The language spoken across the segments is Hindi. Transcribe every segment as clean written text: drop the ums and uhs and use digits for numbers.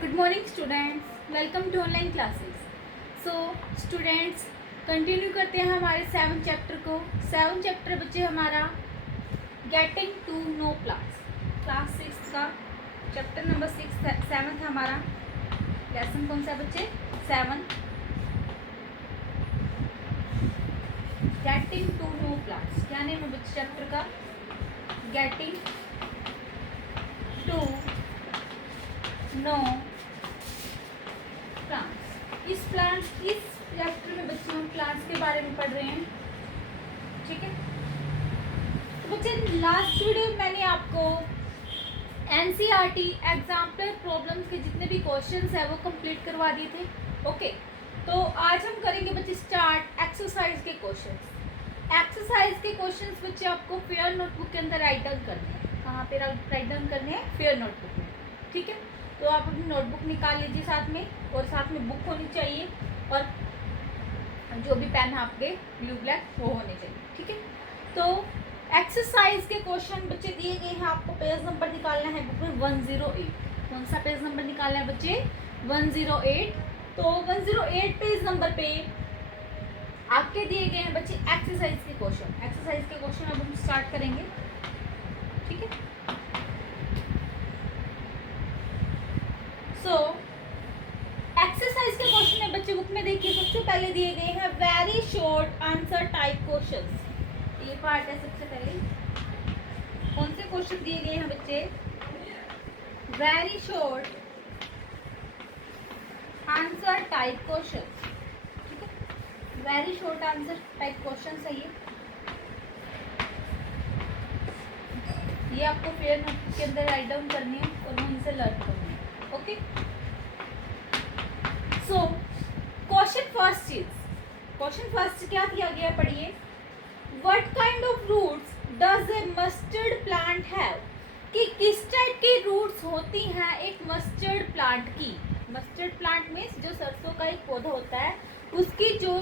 Good morning students, welcome to online classes. So students, continue करते हैं हमारे 7 चैप्टर को। 7 चैप्टर बच्चे हमारा गेटिंग टू नो क्लास 6 का चैप्टर नंबर 7 है हमारा। लेसन कौन सा है बच्चे? 7, गेटिंग टू नो क्लास। क्या नेम है बच्चे चैप्टर का? Getting to know plants. इस चैप्टर में बच्चे हम प्लांट्स के बारे में पढ़ रहे हैं, ठीक है। तो बच्चे लास्ट वीडियो में मैंने आपको एनसीईआरटी एग्जाम्पल प्रॉब्लम्स के जितने भी क्वेश्चंस है वो कंप्लीट करवा दिए थे, ओके। तो आज हम करेंगे बच्चे स्टार्ट एक्सरसाइज के क्वेश्चंस। एक्सरसाइज के क्वेश्चंस बच्चे आपको फेयर नोटबुक के अंदर राइट डाउन करने हैं। कहाँ पे राइट डाउन करने हैं? फेयर नोटबुक में, ठीक है। तो आप अपनी नोटबुक निकाल लीजिए साथ में, और साथ में बुक होनी चाहिए, और जो भी पेन है आपके ब्लू ब्लैक वो होने चाहिए, ठीक है। तो एक्सरसाइज के क्वेश्चन बच्चे दिए गए हैं आपको। पेज नंबर निकालना है बुक में 108। कौन सा पेज नंबर निकालना है बच्चे? 108। तो 108 पेज नंबर पे आपके दिए गए हैं बच्चे एक्सरसाइज के क्वेश्चन। एक्सरसाइज के क्वेश्चन अब हम स्टार्ट करेंगे, ठीक है। सो एक्सरसाइज के क्वेश्चन है बच्चे बुक में देखिए। सबसे पहले दिए गए हैं very short answer type questions. ये पार्ट है सबसे पहले। कौन से क्वेश्चन दिए गए हैं बच्चे? Very short answer type questions, ठीक है। Very short answer type questions है ये आपको फेयर नोटबुक के अंदर राइट डाउन करनी है और वहीं से लर्न करनी है, ओके। सो क्वेश्चन फर्स्ट क्या दिया गया? पढ़िए। What kind of roots does a mustard plant have? कि किस टाइप की रूट्स होती हैं एक मस्टर्ड प्लांट की? मस्टर्ड प्लांट में जो सरसों का एक पौधा होता है उसकी जो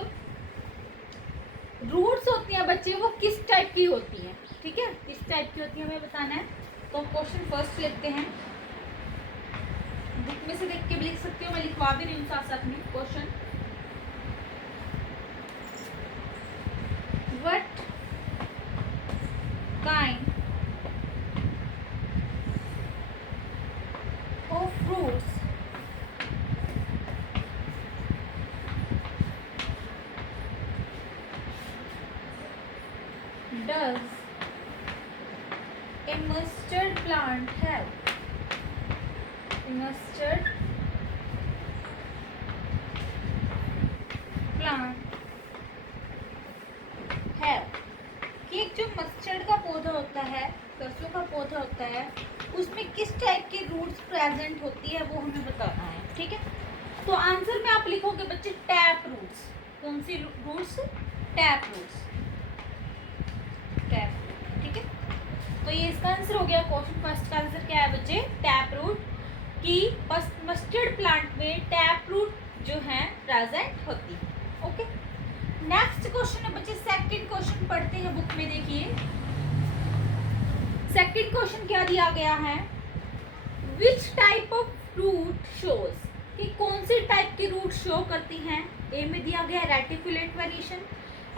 रूट्स होती हैं बच्चे वो किस टाइप की होती हैं, ठीक है। किस टाइप की होती है हमें बताना है। तो क्वेश्चन फर्स्ट लिखते हैं। बुक में से देख के भी लिख सकते हो, मैं लिखवा भी रही हूँ साथ साथ में। Question, what kind of fruits does a mustard plant have? Mustard plant है कि एक जो मस्टर्ड का पौधा होता है, सरसों का पौधा होता है, उसमें किस टाइप की रूट्स प्रेजेंट होती है वो हमें बताना है, ठीक है। तो आंसर में आप लिखोगे बच्चे टैप रूट्स। कौन सी रूट्स? टैप रूट्स, टैप, ठीक है। तो ये इसका आंसर हो गया। क्वेश्चन फर्स्ट का आंसर क्या है बच्चे? Tap root. कि मस्टर्ड प्लांट में टैप रूट जो है प्रेजेंट होती है, ओके। नेक्स्ट क्वेश्चन है बच्चे, सेकंड क्वेश्चन पढ़ते हैं बुक में। देखिए सेकंड क्वेश्चन क्या दिया गया है? Which type of root shows? कि कौन सी टाइप की रूट शो करती हैं? ए में दिया गया रेटिकुलेट वेनिएशन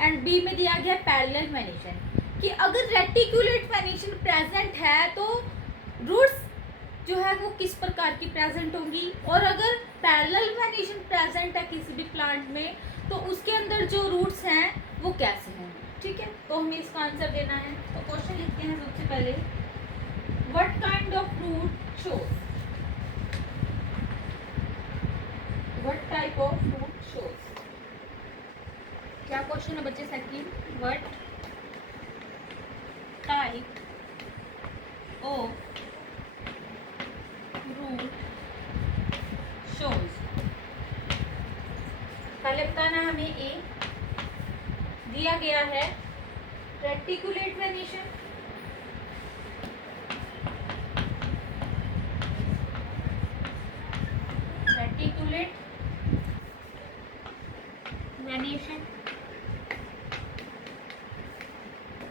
एंड बी में दिया गया पैरेलल वेनिएशन। कि अगर रेटिकुलेट वेनिएशन प्रेजेंट है तो रूट्स जो है वो किस प्रकार की प्रेजेंट होंगी, और अगर पैरेलल वेनिएशन प्रेजेंट है किसी भी प्लांट में तो उसके अंदर जो रूट्स हैं वो कैसे होंगे, ठीक है। तो हमें इसका आंसर देना है। तो क्वेश्चन लिखते हैं सबसे पहले, what kind of root shows? What type of root shows? क्या क्वेश्चन है बच्चे? Second, what type of root shows? पहले बताना है हमें। ए दिया गया है रेटिकुलेट वेनिएशन, रेटिकुलेट वेनिएशन,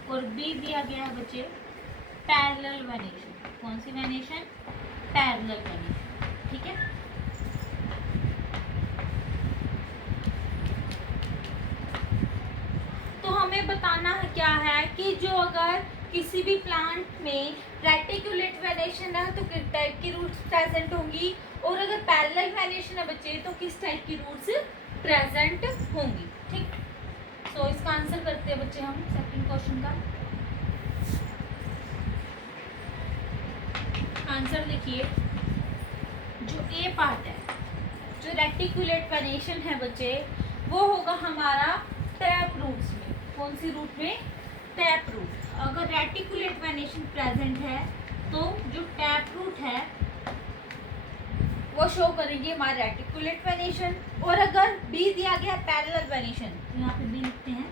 और बी दिया गया है बच्चे पैरेलल वेनिएशन। कौन सी वेनिएशन? पैरेलल वेनिएशन, ठीक है। बताना है क्या है कि जो अगर किसी भी प्लांट में रेटिकुलेट वेनेशन है तो किस टाइप की रूट्स प्रेजेंट होंगी, और अगर पैरेलल वेनेशन है बच्चे तो किस टाइप की रूट्स प्रेजेंट होंगी। ठीक, तो इसका आंसर करते हैं बच्चे हम सेकंड क्वेश्चन का। आंसर देखिए, जो ए पार्ट है, जो रेटिकुलेट वेनेशन है बच्चे, वो होगा हमारा टैप रूट्स में। कौन सी रूट में? Tap root. अगर रेटिकुलेट वेनेशन प्रेजेंट है तो जो टैप रूट है वो शो करेंगे हमारा रेटिकुलेट वेनेशन। और अगर बी दिया गया है पैरेलल वेनेशन, यहाँ पे बी लिखते हैं।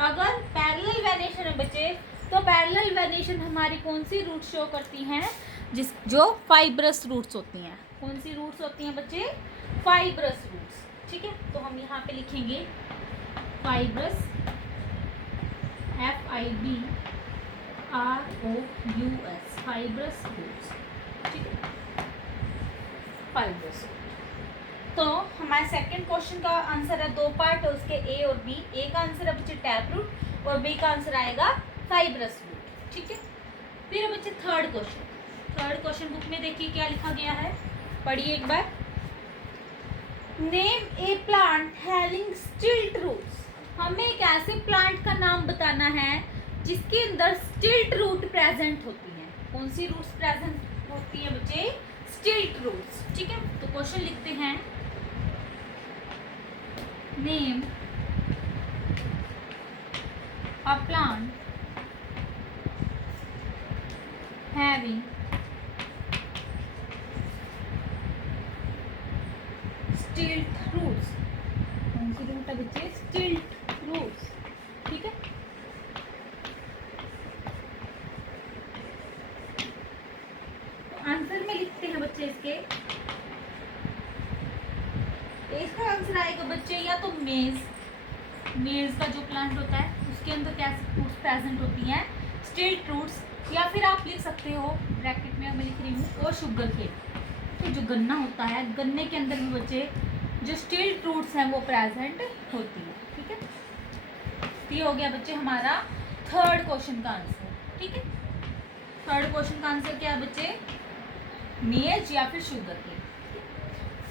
अगर पैरेलल वेनेशन है बच्चे तो पैरेलल वेनेशन हमारी कौन सी रूट शो करती हैं? जो फाइब्रस रूट्स होती हैं। कौन सी रूट्स होती हैं बच्चे? Fibrous roots. ठीक है, तो हम यहाँ पे लिखेंगे फाइब्रस, FIBROUS, फाइब्रस रूट्स। ठीक है, फाइब्रस। तो हमारे सेकंड क्वेश्चन का आंसर है, दो पार्ट है उसके, ए और बी। ए का आंसर है बच्चे टैप रूट और बी का आंसर आएगा फाइब्रस रूट। ठीक है, फिर बच्चे third question. Third question book में देखिए क्या लिखा गया है, पढ़िए एक बार। नेम ए प्लांट हैविंग स्टिल्ट रूट्स। हमें एक ऐसे प्लांट का नाम बताना है जिसके अंदर स्टिल्ट रूट प्रेजेंट होती हैं। कौन सी रूट्स प्रेजेंट होती है बच्चे? स्टिल्ट रूट्स। ठीक है, तो क्वेश्चन लिखते हैं, name a plant having stilt roots. कौन सी रूट है बच्चे? स्टिल्ट रूट्स। ठीक है, तो आंसर में लिखते हैं बच्चे इसका आंसर आएगा बच्चे या तो मेज का जो प्लांट होता है उसके अंदर कैसे फ्रूट्स प्रेजेंट होती हैं? स्टिल्ट रूट्स। या फिर आप लिख सकते हो ब्रैकेट में मैं लिख रही हूँ, और शुगर केन। तो जो गन्ना होता है, गन्ने के अंदर भी बच्चे जो स्टिल्ट रूट्स हैं वो प्रेजेंट होती है। ठीक है, ये हो गया बच्चे हमारा थर्ड क्वेश्चन का आंसर। ठीक है, थर्ड क्वेश्चन का आंसर क्या है बच्चे? मेज या फिर शुगर केन।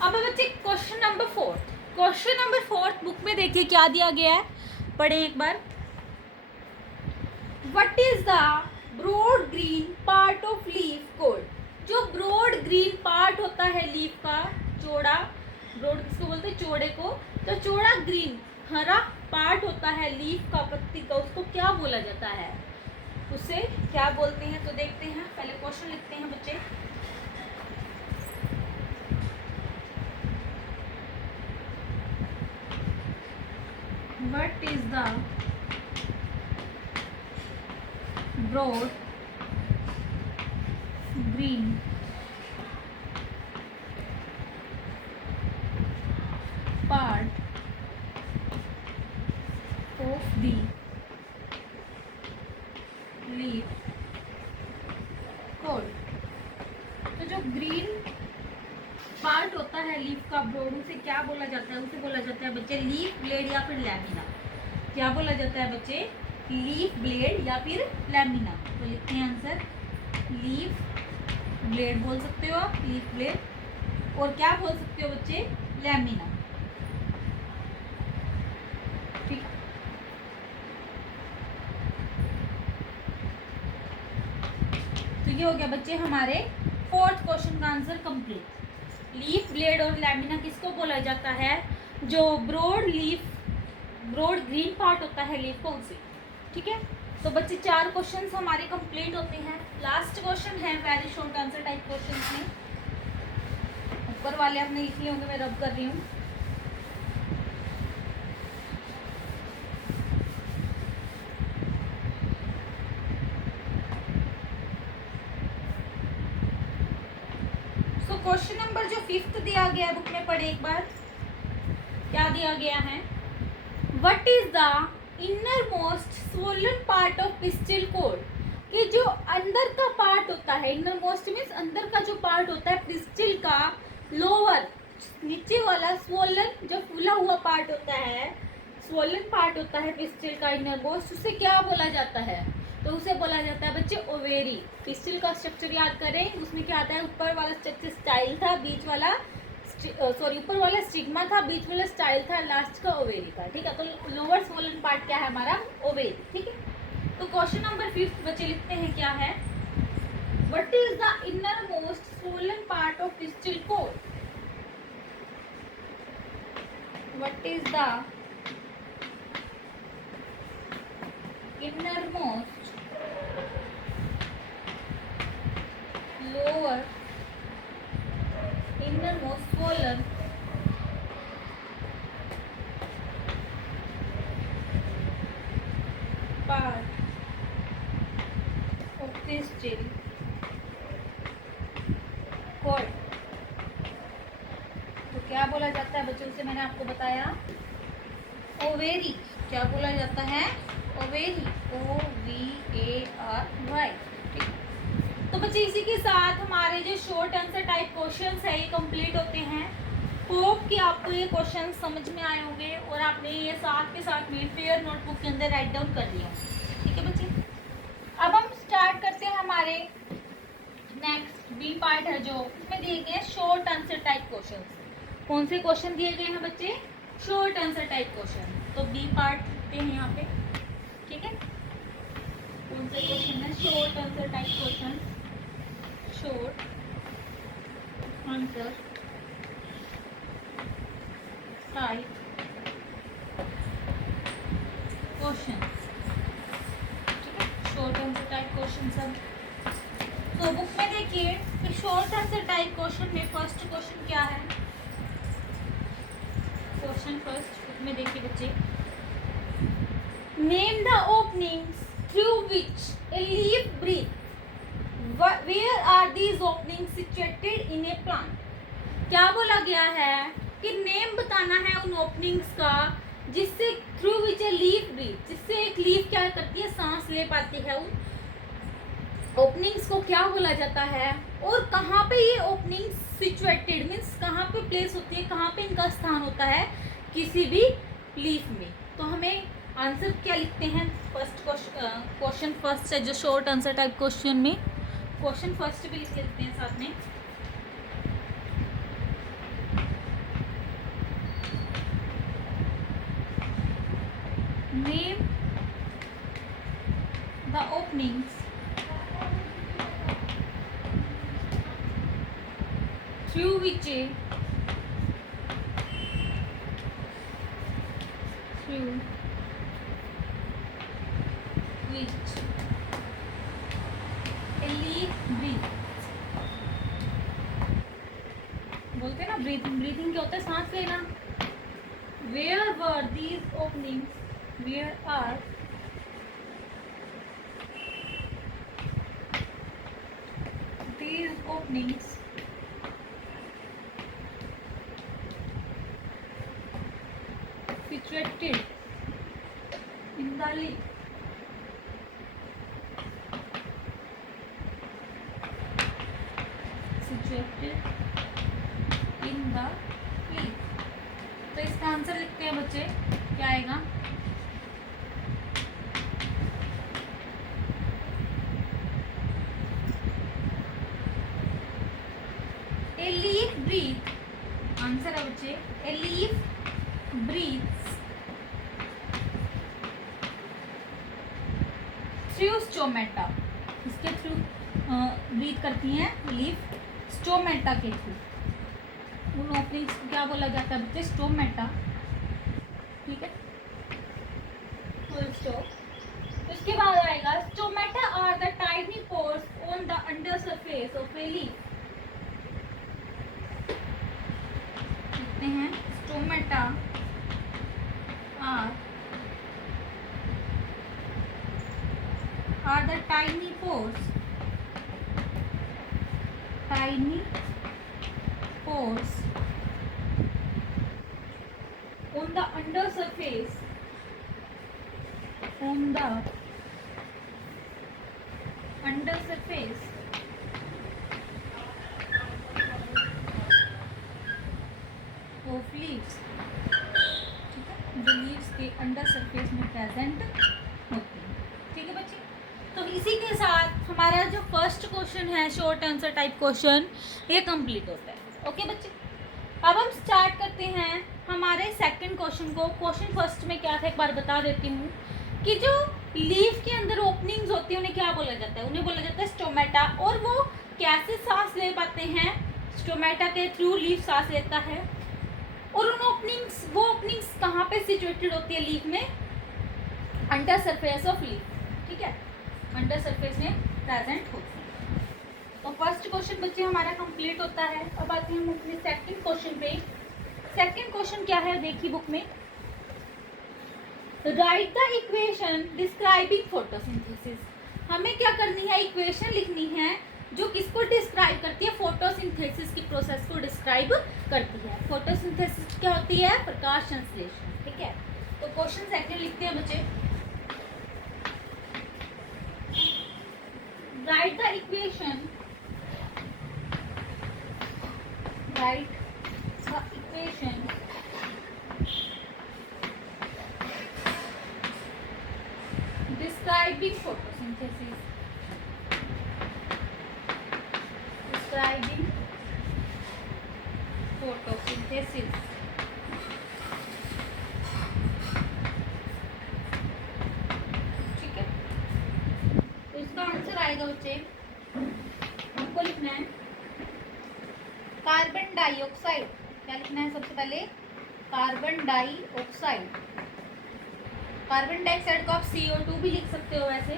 अब बच्चे question number fourth. Question number fourth book में देखिए क्या दिया गया है, पढ़े एक बार। What is the broad green part of leaf called? जो ब्रॉड ग्रीन पार्ट होता है लीफ का, चौड़ा, ब्रॉड किसको बोलते हैं? चौड़े को। तो चौड़ा ग्रीन हरा पार्ट होता है लीफ का, पत्ती का, उसको क्या बोला जाता है? उसे क्या बोलते हैं? तो देखते हैं, पहले क्वेश्चन लिखते हैं बच्चे। What is the broad green part of the leaf called? तो जो ग्रीन पार्ट होता है लीफ का, ब्रॉड, उसे क्या बोला जाता है? उसे बोला जाता है बच्चे लीफ ब्लेड या फिर लैमिना। क्या बोला जाता है बच्चे? लीफ ब्लेड या फिर लैमिना। तो लिखते हैं आंसर, लीफ ब्लेड बोल सकते हो आप, लीफ ब्लेड, और क्या बोल सकते हो बच्चे? लैमिना। ठीक, तो ये हो गया बच्चे हमारे फोर्थ क्वेश्चन का आंसर कंप्लीट। लीफ ब्लेड और लैमिना किसको बोला जाता है? जो ब्रॉड ग्रीन पार्ट होता है लीफ का, उसे। ठीक है, तो बच्चे 4 क्वेश्चंस हमारे कंप्लीट होते हैं। लास्ट क्वेश्चन है very short answer type questions में, ऊपर वाले आपने लिख लिए होंगे, मैं रब कर रही हूँ। क्वेश्चन नंबर जो 5th दिया गया है बुक में, पढ़े एक बार क्या दिया गया है। What is the inner most swollen part of pistil code? कि जो अंदर का पार्ट होता है, इनर मोस्ट मीन्स अंदर का जो पार्ट होता है पिस्टिल का, लोअर नीचे वाला स्वोलन जो फूला हुआ पार्ट होता है, स्वोलन पार्ट होता है पिस्टिल का इनर मोस्ट, उसे क्या बोला जाता है? तो उसे बोला जाता है बच्चे ओवेरी। पिस्टिल का स्ट्रक्चर याद करें, उसमें क्या आता है, ऊपर वाला स्ट्रक्चर स्टाइल था, बीच वाला ऊपर वाला स्टिग्मा था, बीच वाला स्टाइल था, लास्ट का ओवेरी था। ठीक है, तो लोअर स्वोलन पार्ट क्या है हमारा? ओवेरी। ठीक है, तो क्वेश्चन नंबर 5 बच्चे लिखते हैं क्या है, what is the inner most swollen part of pistil code? What is the innermost lower innermost swollen part of pistil cord। तो क्या बोला जाता है बच्चों से, मैंने आपको बताया ओवेरी। क्या बोला जाता है? Ovary, OVARY। ठीक, तो बच्चे इसी के साथ हमारे जो शॉर्ट आंसर टाइप क्वेश्चंस है ये कंप्लीट होते हैं। होप कि आपको ये क्वेश्चन समझ में आए होंगे और आपने ये साथ के साथ में फेयर नोटबुक के अंदर राइट डाउन कर दिया। ठीक है बच्चे, अब हम स्टार्ट करते हैं हमारे नेक्स्ट बी पार्ट है, जो इसमें दिए गए हैं शॉर्ट आंसर टाइप क्वेश्चन। कौन से क्वेश्चन दिए गए हैं बच्चे? Short answer type question. तो बी पार्ट लिखते हैं यहाँ पे। ठीक है, कौन से क्वेश्चन है? Short answer type question, short answer type question. ठीक है, शॉर्ट आंसर टाइप क्वेश्चन सब। तो बुक में देखिए कि शॉर्ट आंसर टाइप क्वेश्चन में फर्स्ट क्वेश्चन क्या है। क्वेश्चन फर्स्ट बुक में देखिए बच्चे, name the openings through which a leaf breathe, where are these openings situated in a plant. क्या बोला गया है कि नेम बताना है उन ओपनिंग्स का जिससे through which a leaf breathe, जिससे एक लीफ क्या करती है, सांस ले पाती है। उन ओपनिंग्स को क्या बोला जाता है और कहाँ पे ये ओपनिंग्स सिचुएटेड मीन्स कहाँ पे प्लेस होती है, कहाँ पे इनका स्थान होता है किसी भी लीफ में। तो हमें आंसर क्या लिखते हैं? फर्स्ट क्वेश्चन फर्स्ट है जो शॉर्ट आंसर टाइप क्वेश्चन में, क्वेश्चन फर्स्ट भी लिख लेते हैं साथ में। Name the openings through which a leaf breathe. बोलते हैं ना ब्रीथिंग क्या होता है? सांस लेना। Where were these openings, where are these openings situated in the leaf, situated in the leaf। तो इसका आंसर लिखते हैं बच्चे, क्या आएगा? A leaf breathe, आंसर है बच्चे a leaf breathes through stomata। इसके थ्रू ब्रीथ करती हैं लीफ, स्टोमेटा के थ्रू। उन ओपनिंग्स को क्या बोला जाता है बच्चे? स्टोमेटा। ठीक है, फुल स्टॉप। इसके बाद आएगा stomata are the tiny pores on the under surface of a leaf. लिखते हैं stomata are the tiny pores on the under surface of leaves। ठीक है, जो लीव्स के प्रेजेंट होती है। ठीक है बच्चे, तो इसी के साथ हमारा जो फर्स्ट क्वेश्चन है शॉर्ट आंसर टाइप क्वेश्चन ये कंप्लीट होता है। ओके बच्चे, अब हम स्टार्ट करते हैं हमारे सेकंड क्वेश्चन को। क्वेश्चन फर्स्ट में क्या था एक बार बता देती हूँ कि जो लीफ के अंदर ओपनिंग्स होती है उन्हें क्या बोला जाता है, उन्हें बोला जाता है स्टोमेटा। और वो कैसे सांस ले पाते हैं, स्टोमेटा के थ्रू लीफ सांस लेता है। और उन ओपनिंग्स, वो ओपनिंग्स कहाँ पे सिचुएटेड होती है लीफ में, अंडर सरफेस ऑफ लीफ। ठीक है, अंडर सरफेस में प्रेजेंट होती है। तो फर्स्ट क्वेश्चन बच्चे हमारा कंप्लीट होता है। अब आते हैं हम अपने सेकंड क्वेश्चन पे। सेकंड क्वेश्चन क्या है देखिए बुक में, right the equation describing photosynthesis. हमें क्या करनी है, इक्वेशन लिखनी है जो किसको डिस्क्राइब करती है, फोटोसिंथेसिस की प्रोसेस को डिस्क्राइब करती है। फोटोसिंथेसिस क्या होती है, प्रकाश संश्लेषण। ठीक है, तो क्वेश्चन सेकंड लिखते हैं बच्चे, right the equation, right the equation describing photosynthesis, describing photosynthesis। ठीक है, तो इसका आंसर आएगा बच्चे, आपको लिखना है कार्बन डाइऑक्साइड। क्या लिखना है सबसे पहले, कार्बन डाइऑक्साइड। कार्बन डाइऑक्साइड को आप CO2 भी लिख सकते हो वैसे,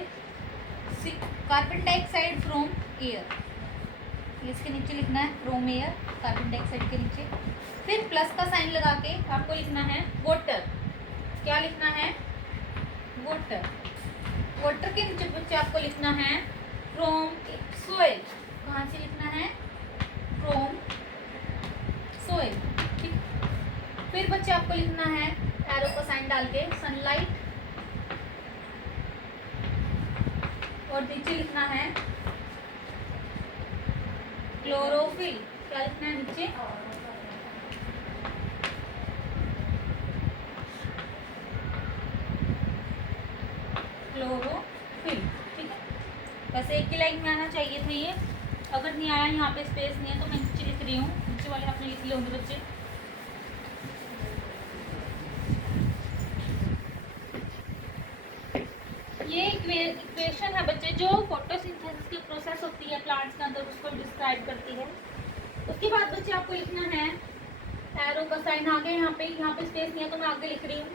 कार्बन डाइऑक्साइड फ्रॉम एयर। इसके नीचे लिखना है फ्रॉम एयर, कार्बन डाइऑक्साइड के नीचे। फिर प्लस का साइन लगा के आपको लिखना है वाटर। क्या लिखना है, वाटर। वाटर के नीचे बच्चे आपको लिखना है फ्रॉम सोइल। कहाँ से लिखना है, फ्रॉम सोइल। ठीक, फिर बच्चे आपको लिखना है एरो का साइन डाल के सनलाइट, और नीचे लिखना है क्लोरोफिल। क्या लिखना है नीचे, क्लोरोफिल। ठीक है, बस एक ही लाइन में आना चाहिए था ये, अगर नहीं आया, यहाँ पे स्पेस नहीं है तो मैं नीचे लिख रही हूँ, नीचे वाले आपने लिख लिए होंगे बच्चे। ये इक्वेशन है बच्चे जो फोटोसिंथेसिस की प्रोसेस होती है प्लांट्स के अंदर, उसको डिस्क्राइब करती है। उसके बाद बच्चे आपको लिखना है एरो का साइन आगे, यहाँ पे स्पेस नहीं है तो मैं आगे लिख रही हूँ,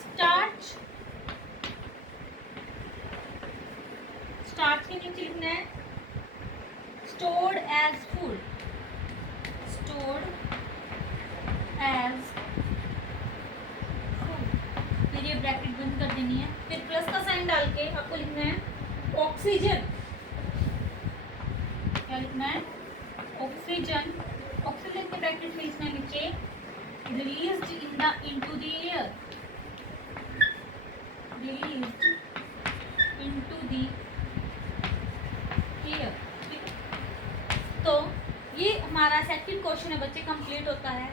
स्टार्च। स्टार्च के नीचे लिखना है stored as food, stored as, फिर ये ब्रैकेट बंद कर देनी है। फिर प्लस का साइन डाल के आपको लिखना है ऑक्सीजन। क्या लिखना है, ऑक्सीजन। ऑक्सीजन के ब्रैकेट में लिखना है नीचे released into the air, released into the air. तो ये हमारा सेकंड क्वेश्चन है बच्चे, कंप्लीट होता है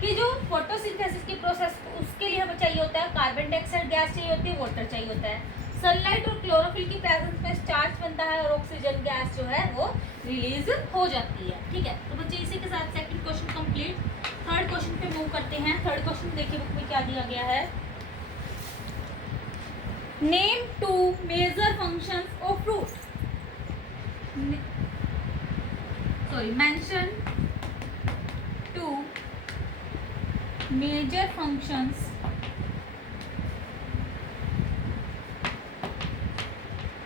कि जो फोटोसिंथेसिस की प्रोसेस उसके लिए हमें चाहिए होता है कार्बन डाइऑक्साइड गैस चाहिए होती है, वाटर चाहिए होता है। सनलाइट और क्लोरोफिल की प्रेजेंस में स्टार्च बनता है और ऑक्सीजन गैस जो है वो रिलीज हो जाती है। ठीक है, तो बच्चे इसी के साथ second question complete. Third question पे मूव करते हैं। थर्ड क्वेश्चन देखिए बुक में क्या दिया गया है, name two major functions of fruit, sorry mention two major functions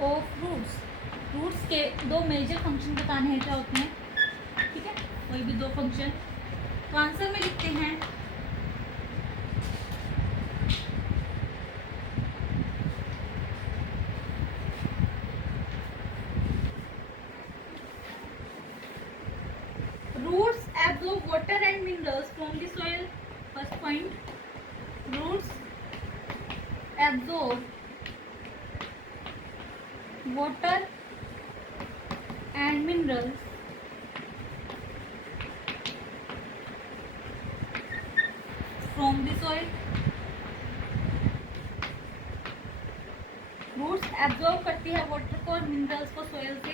of fruits. Fruits के दो मेजर फंक्शन बताने हैं क्या होते हैं। ठीक है, कोई भी दो फंक्शन तो आंसर में लिखते हैं roots absorb water and minerals from the soil. First point, roots absorb water and minerals from the soil. रखती है वाटर को और मिनरल्स को सॉइल से।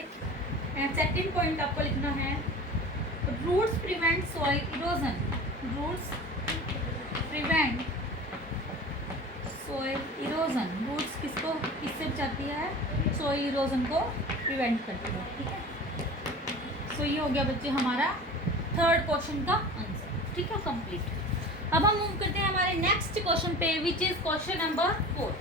एंड सेकंड पॉइंट आपको लिखना है roots prevent soil erosion. Roots prevent soil erosion. Roots किससे बचाती है? सॉइल इरोजन को प्रिवेंट करती है। ठीक है, सो ये हो गया बच्चे हमारा थर्ड क्वेश्चन का आंसर। ठीक है, कंप्लीट। अब हम मूव करते हैं हमारे नेक्स्ट क्वेश्चन पे, which is question number 4।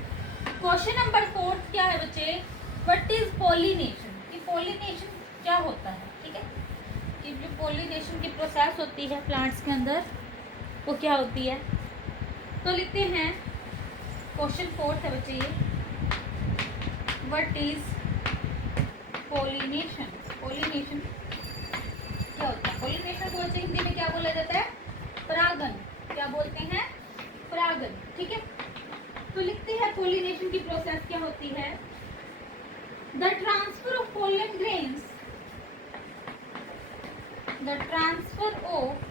Question number 4 क्या है बच्चे? What is pollination. कि पॉलिनेशन क्या होता है? ठीक है, कि जो पॉलिनेशन की प्रोसेस होती है प्लांट्स के अंदर वो क्या होती है? तो लिखते हैं क्वेश्चन 4 है बच्चे ये, व्हाट इज पॉलिनेशन। पॉलिनेशन क्या होता है? पॉलिनेशन को बच्चे हिंदी में क्या बोला जाता है? परागन। क्या बोलते हैं? परागन। ठीक है, तो लिखते हैं पॉलिनेशन की प्रोसेस क्या होती है? The transfer of pollen grains, the transfer of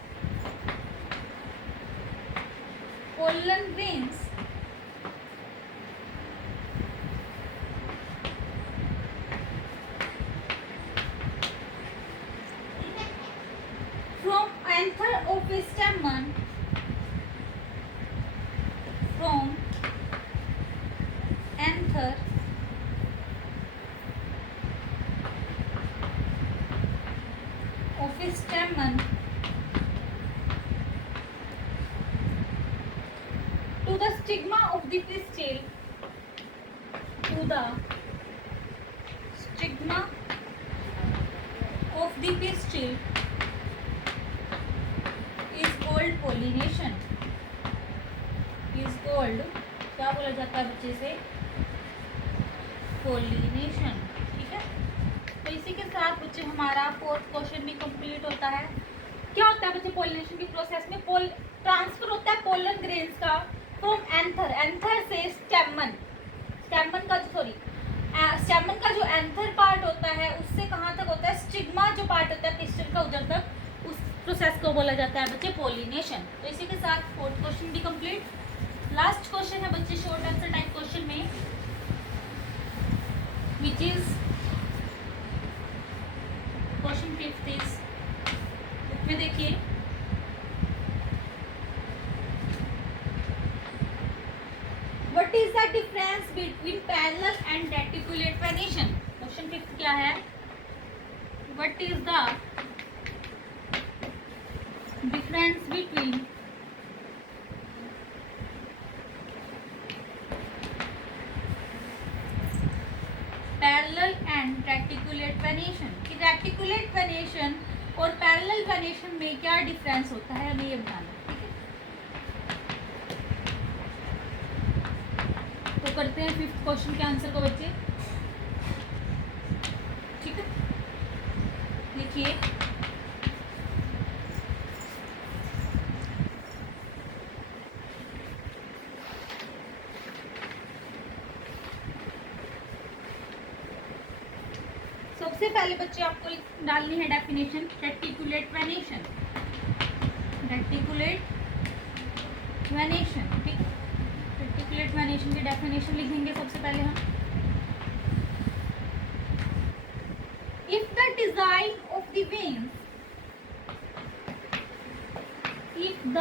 pollen grains from anther of a stamen, from anther of a stamen to the stigma of the pistil, to the stigma of the pistil is called pollination, is called क्या बोला जाता है बच्चे से? pollination। ठीक है, तो इसी के साथ बच्चे हमारा फोर्थ क्वेश्चन भी कंप्लीट होता है। क्या होता है बच्चे पॉलिनेशन की प्रोसेस में? ट्रांसफर होता है पोलन ग्रेन्स का फ्रॉम एंथर, एंथर से स्टेमन, स्टेमन का स्टेमन का जो एंथर पार्ट होता है उससे कहाँ तक होता है? स्टिग्मा जो पार्ट होता है पिस्टल का उधर तक, उस प्रोसेस को बोला जाता है बच्चे पॉलिनेशन। तो इसी के साथ फोर्थ क्वेश्चन भी कंप्लीट। लास्ट क्वेश्चन है बच्चे शॉर्ट आंसर टाइप क्वेश्चन में, which is question 5 is, book में देखिए, what is the difference between parallel and reticulate venation. Question 5 क्या है? What is the difference between parallel and reticulate venation। कि reticulate venation और parallel venation में क्या डिफरेंस होता है हमें ये बताना। ठीक है, तो करते हैं 5th क्वेश्चन के आंसर को बच्चे। ठीक है, देखिए सबसे पहले बच्चे आपको डालनी है definition reticulate venation. Reticulate venation, ठीक है, रेटिकुलेट वेनेशन की डेफिनेशन लिखेंगे सबसे पहले हम। If the design of the veins, if the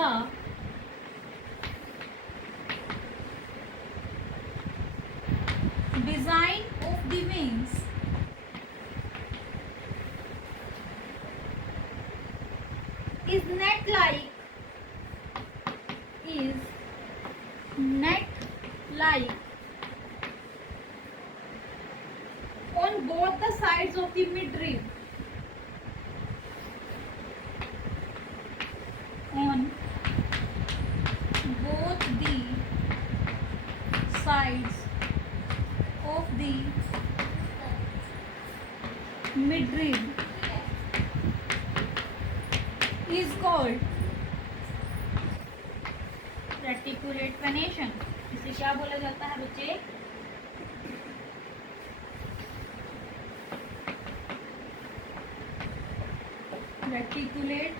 design of the veins is net like on both the sides of the midrib, on both the sides of the midrib is called reticulate venation. इसे क्या बोला जाता है बच्चे? Reticulate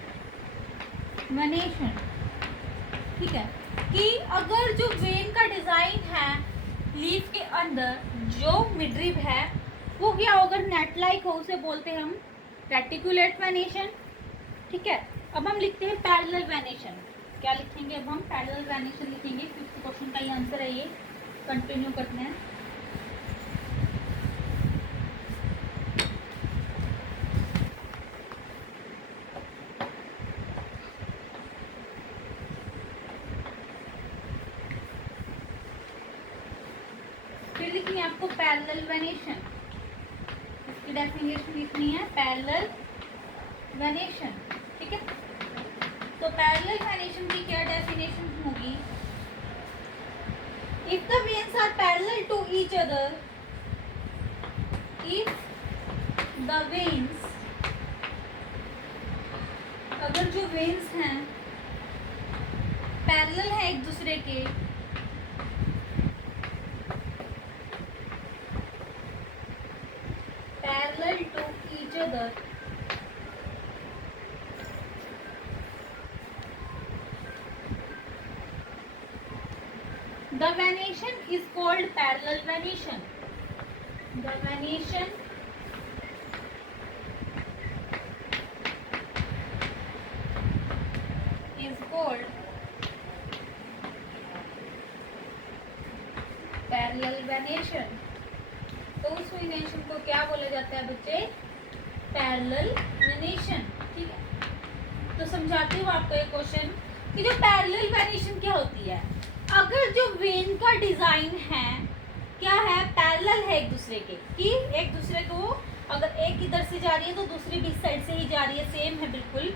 venation. ठीक है, कि अगर जो वेन का डिजाइन है लीफ के अंदर जो मिडरिब है वो क्या होगा, नेट लाइक हो, उसे बोलते हैं हम रेटिकुलेट वेनेशन। ठीक है, अब हम लिखते हैं पैरेलल वेनेशन। क्या लिखेंगे अब हम? पैरेलल वेनेशन लिखेंगे। 5th क्वेश्चन का ये आंसर है, ये कंटिन्यू करते हैं। फिर लिखनी है आपको पैरेलल वेनेशन, इसकी डेफिनेशन लिखनी है पैरेलल वेनेशन। ठीक है, तो पैरेलल वेनेशन की क्या डेफिनेशन होगी? If the veins are parallel to each other, if the veins, अगर जो वेन्स हैं पैरेलल है एक दूसरे के, parallel to each other, the venation is called parallel venation. The venation is called parallel venation. तो उस वेनेशन को क्या बोला जाता है बच्चे? Parallel venation. ठीक है, तो समझाती हूँ आपको एक क्वेश्चन कि जो पैरेलल वेनेशन क्या होती है। अगर जो वेन का डिजाइन है क्या है, पैरेलल है एक दूसरे के, कि एक दूसरे को अगर एक इधर से जा रही है तो दूसरी भी साइड से ही जा रही है, सेम है बिल्कुल,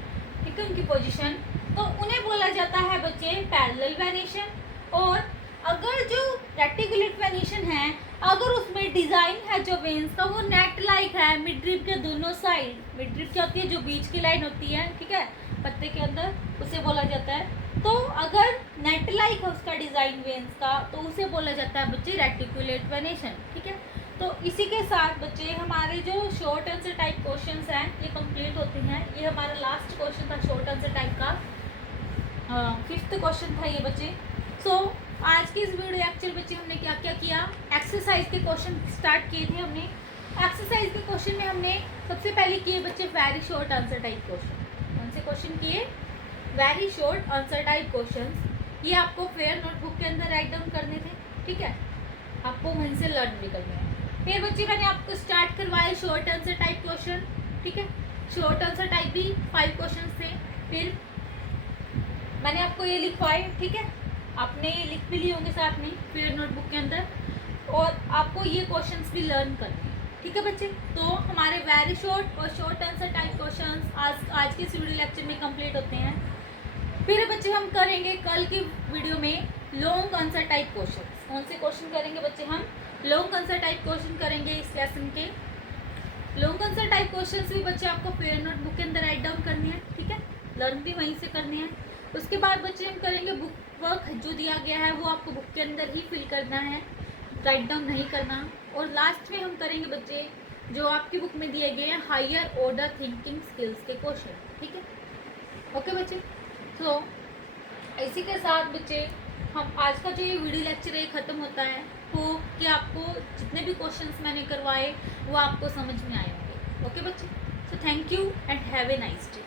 ठीक है उनकी पोजीशन, तो उन्हें बोला जाता है बच्चे पैरेलल वेनेशन। और अगर जो रेटिकुलेट वेनेशन है, अगर उसमें डिजाइन है जो वेन्स का वो नेट लाइक है, मिडरिब के दोनों साइड, मिडरिब क्या होती है, जो बीच की लाइन होती है, ठीक है, पत्ते के अंदर, उसे बोला जाता है। तो अगर नेट लाइक है उसका डिजाइन वेन्स का, तो उसे बोला जाता है बच्चे रेटिकुलेट वेनेशन। ठीक है, तो इसी के साथ बच्चे हमारे जो शॉर्ट आंसर टाइप क्वेश्चंस हैं ये कंप्लीट होते हैं। ये हमारा लास्ट क्वेश्चन था शॉर्ट आंसर टाइप का, 5th क्वेश्चन था ये बच्चे। सो आज की इस वीडियो लेक्चर बच्चे हमने क्या क्या किया, एक्सरसाइज के क्वेश्चन स्टार्ट किए थे हमने। एक्सरसाइज के क्वेश्चन में हमने सबसे पहले किए बच्चे very short answer type question. कौन से क्वेश्चन किए? Very short answer type questions. ये आपको फेयर नोटबुक के अंदर राइट डाउन करने थे। ठीक है, आपको वहीं से लर्न भी करना है। फिर बच्चे मैंने आपको स्टार्ट करवाए शॉर्ट आंसर टाइप क्वेश्चन। ठीक है, शॉर्ट आंसर टाइप भी 5 क्वेश्चन थे। फिर मैंने आपको ये लिखवाए, ठीक है, आपने ये लिख भी लिए होंगे साथ में फेयर नोटबुक के अंदर, और आपको ये क्वेश्चंस भी लर्न करने हैं। ठीक है बच्चे, तो हमारे वेरी शॉर्ट और शॉर्ट आंसर टाइप क्वेश्चंस आज के इस वीडियो लेक्चर में कंप्लीट होते हैं। फिर बच्चे हम करेंगे कल की वीडियो में लॉन्ग आंसर टाइप क्वेश्चन। कौन से क्वेश्चन करेंगे बच्चे? हम लॉन्ग आंसर टाइप क्वेश्चन करेंगे इस लेसन के। लॉन्ग आंसर टाइप क्वेश्चन भी बच्चे आपको फेयर नोटबुक के अंदर राइट डाउन करने हैं। ठीक है, लर्न भी वहीं से करने हैं। उसके बाद बच्चे हम करेंगे बुक वर्क, जो दिया गया है वो आपको बुक के अंदर ही फिल करना है, राइट डाउन नहीं करना। और लास्ट में हम करेंगे बच्चे जो आपकी बुक में दिए गए हैं हायर ऑर्डर थिंकिंग स्किल्स के क्वेश्चन। ठीक है, ओके बच्चे। तो इसी के साथ बच्चे हम आज का जो ये वीडियो लेक्चर है ख़त्म होता है। तो कि आपको जितने भी क्वेश्चंस मैंने करवाए वो आपको समझ में आए होंगे। ओके बच्चे, so thank you and have a nice day.